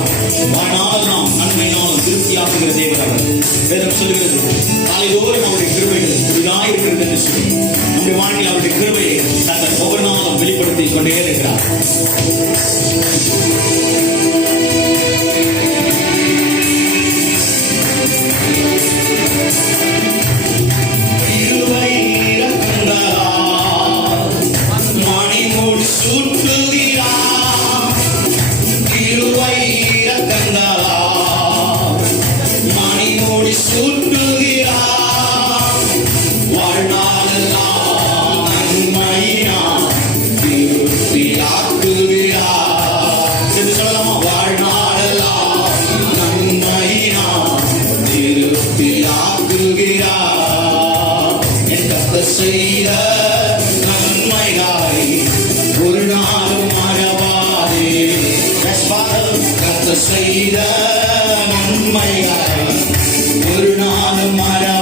இருக்கிறார். வாழ்நாளெல்லாம் நன்மையினாலும் திருப்தியாக்குகிற தேவன் அவர். வேதம் சொல்கிறது நாளைதோறும் அவருடைய கிருபைகள் புதிதாக இருக்கிறது என்று சொல்லி நம்முடைய வாழ்க்கையில் அவருடைய கிருபையை தங்கள் ஒவ்வொரு நாளும் வெளிப்படுத்தி கொண்டே இருக்கிறார். செய்த நன்மைகளை ஒரு நாளும் மறவாதே. கர்த்தர் செய்த நன்மைகளை ஒரு நாளும் மறவாதே.